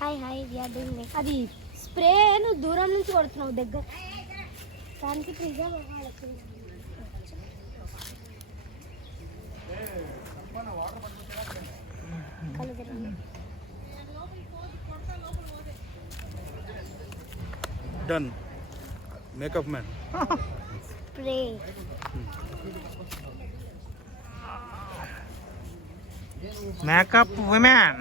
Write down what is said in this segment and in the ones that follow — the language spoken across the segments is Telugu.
hi hi we are doing make అది స్ప్రే నువ్వు దూరం నుంచి కొడుతున్నావు దగ్గర దానికి ప్రిజర్వ్ అవ్వాలి కళ్ళు తిరిగి done makeup man spray makeup women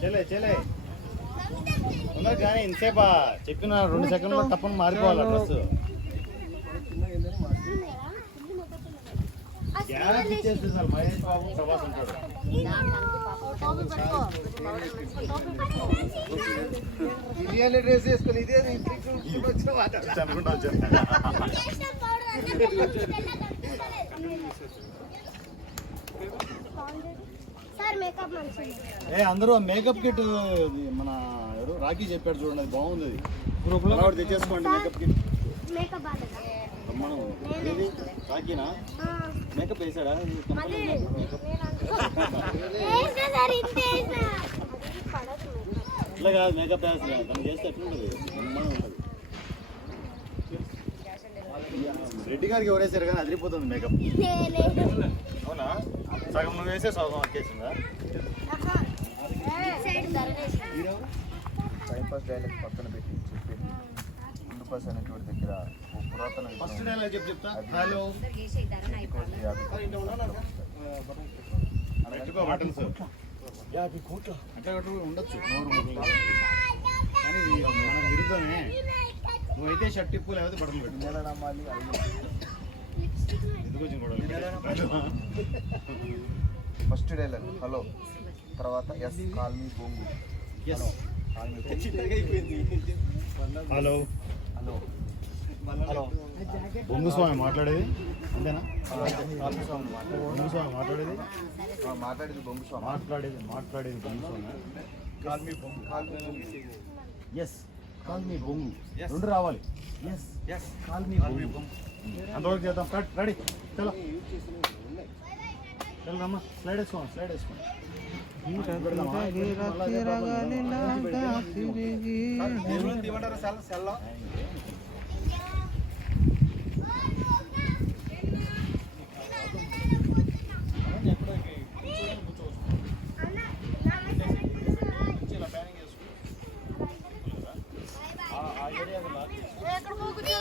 चले चले కానీ ఇంతసేపా చెప్పిన రెండు సెకండ్లో తప్పని మారిపోవాలి డ్రెస్ సార్ డ్రెస్ వేసుకుని ఇదే అందరూ మేకప్ కిట్ మన చెప్పారు రాఖీ చెప్పాడు చూడండి అది బాగుంది అది తెచ్చేసుకోండి మేకప్ కిట్ రాఖీనా మేకప్ వేసాడా ఇట్లా కాదు మేకప్ వేస్తున్నా చేస్తే ఎట్లుంటుంది ఉంటుంది రెడ్డి గారికి ఎవరేసారు కానీ అదిరిపోతుంది మేకప్ అవునా సగం నువ్వు వేసే సగం అక్కేసిందా డైలాగ్ పక్కన పెట్టి చెప్పేది అంబుపాస్ దగ్గర పురాతన యాభై కోట్ల అంటే ఉండొచ్చు కానీ మన విరుద్ధమే నువ్వైతే షర్ట్ టిప్పు నెల నమ్మాలి ఫస్ట్ డేలో హలో తర్వాత yes call me Bongu yes hello hello hello Bonguswami మాట్లాడేది అంతేనా బొంగుస్వామి మాట్లాడేది మాట్లాడేది బొంగుస్వామి మాట్లాడేది మాట్లాడేది బొంగుస్వామి ఎస్ కాల్ మీ బొంగు రెండు రావాలి ఎస్ ఎస్ కాల్ మీ బొంగు అంతవరకు చేద్దాం రెడీ చలో వెళ్ళమ్మా స్లైడ్ వేసుకోండి స్లైడ్ వేసుకోండి ఎక్కడ పోతుంది